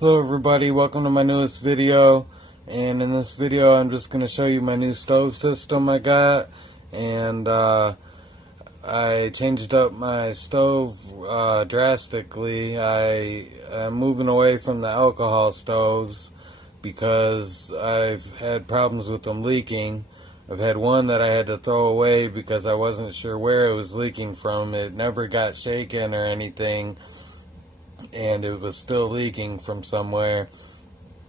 Hello everybody, welcome to my newest video. And in this video I'm just going to show you my new stove system I got. And I changed up my stove drastically. I'm moving away from the alcohol stoves because I've had problems with them leaking. I've had one that I had to throw away because I wasn't sure where it was leaking from. It never got shaken or anything, and it was still leaking from somewhere,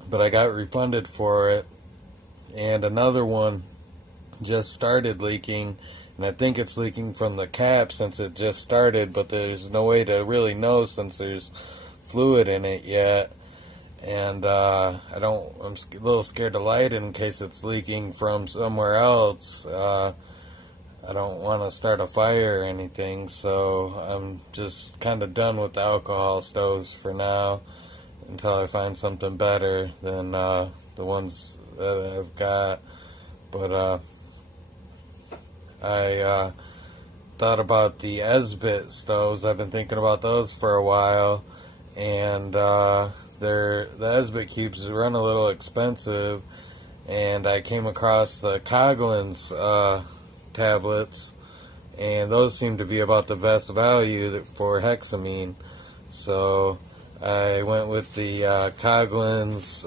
but I got refunded for it. And another one just started leaking, and I think it's leaking from the cap since it just started, but there's no way to really know since there's fluid in it yet. And I'm a little scared to light it in case it's leaking from somewhere else. I don't want to start a fire or anything, so I'm just kind of done with the alcohol stoves for now until I find something better than the ones that I've got. But I thought about the Esbit stoves. I've been thinking about those for a while, and the Esbit cubes run a little expensive, and I came across the Coghlan's tablets, and those seem to be about the best value for hexamine. So I went with the Coghlan's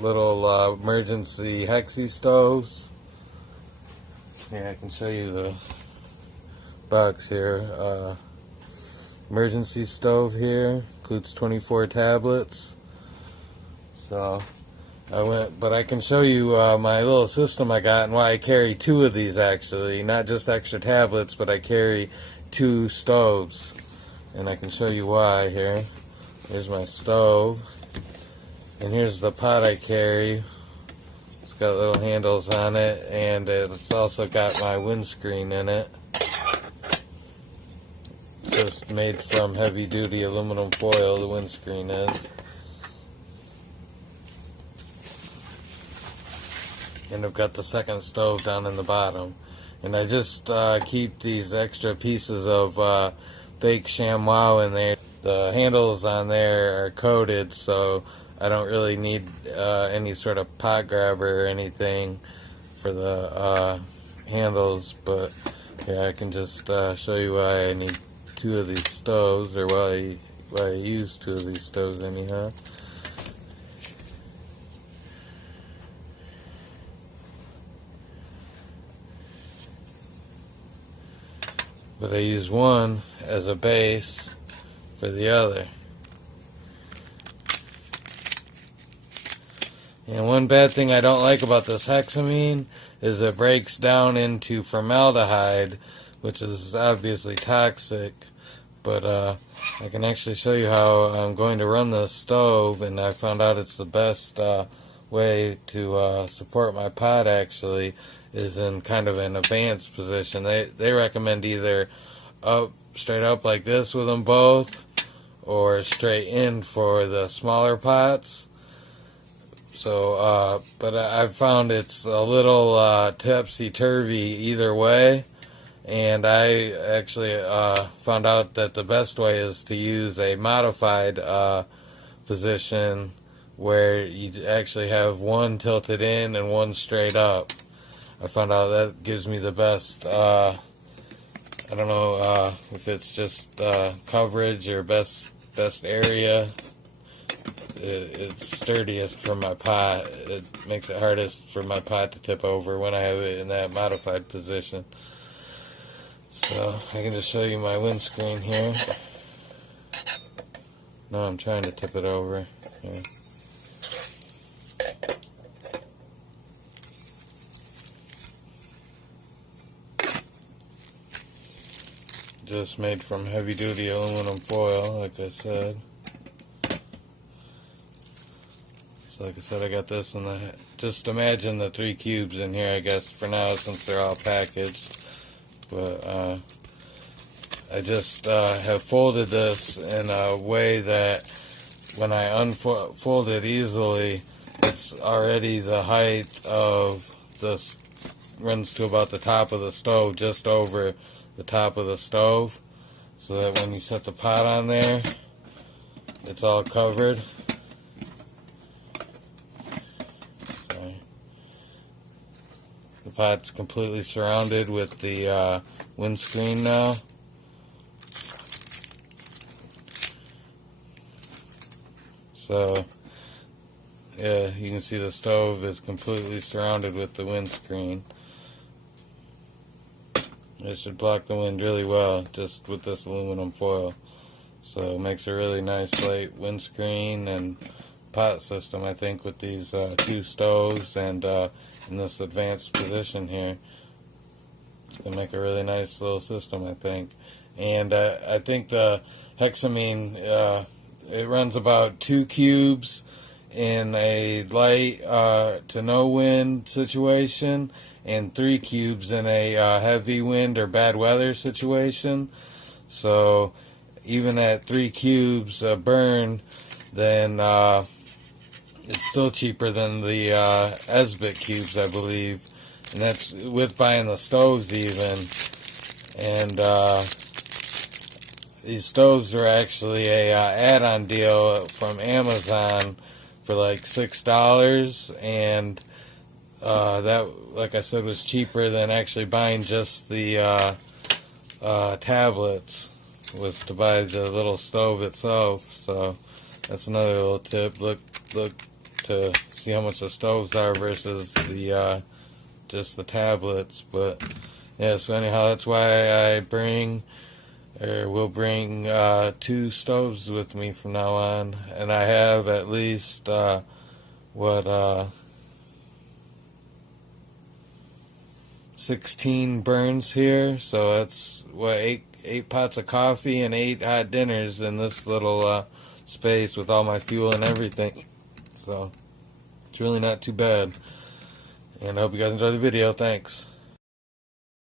little emergency hexi stoves. Yeah, I can show you the box here. Emergency stove here includes 24 tablets. So but I can show you my little system I got and why I carry two of these, actually. Not just extra tablets, but I carry two stoves. And I can show you why here. Here's my stove. And here's the pot I carry. It's got little handles on it, and it's also got my windscreen in it. Just made from heavy duty aluminum foil, the windscreen is. And I've got the second stove down in the bottom. And I just keep these extra pieces of fake ShamWow in there. The handles on there are coated, so I don't really need any sort of pot grabber or anything for the handles. But yeah, I can just show you why I need two of these stoves, or why I use two of these stoves anyhow. But I use one as a base for the other. And one bad thing I don't like about this hexamine is it breaks down into formaldehyde, which is obviously toxic. But I can actually show you how I'm going to run this stove, and I found out it's the best way to support my pot, actually, is in kind of an advanced position. They recommend either straight up like this with them both, or straight in for the smaller pots. So, but I've found it's a little topsy-turvy either way, and I actually found out that the best way is to use a modified position where you actually have one tilted in and one straight up. I found out that gives me the best, I don't know if it's just coverage or best area. It's sturdiest for my pot. It makes it hardest for my pot to tip over when I have it in that modified position. So I can just show you my windscreen here. No, I'm trying to tip it over. Here. Just made from heavy duty aluminum foil, like I said. So like I said, I got this in the, just imagine the 3 cubes in here, I guess, for now, since they're all packaged. But I just have folded this in a way that when I unfold it easily, it's already the height of this, runs to about the top of the stove, just over the top of the stove, so that when you set the pot on there, it's all covered. pot's completely surrounded with the windscreen now. So yeah, you can see the stove is completely surrounded with the windscreen. It should block the wind really well just with this aluminum foil. So it makes a really nice light windscreen and pot system, I think, with these two stoves and in this advanced position here. It's going to make a really nice little system, I think. And I think the hexamine, it runs about 2 cubes in a light to no wind situation, and 3 cubes in a heavy wind or bad weather situation. So even at 3 cubes burn, then it's still cheaper than the Esbit cubes, I believe, and that's with buying the stoves even. And these stoves are actually a add-on deal from Amazon for like $6, and that, like I said, was cheaper than actually buying just the tablets, was to buy the little stove itself. So that's another little tip. Look to see how much the stoves are versus the just the tablets. But yeah, so anyhow, that's why I will bring 2 stoves with me from now on, and I have at least 16 burns here, so that's what, 8 pots of coffee and 8 hot dinners in this little space with all my fuel and everything. So it's really not too bad, and I hope you guys enjoy the video. Thanks.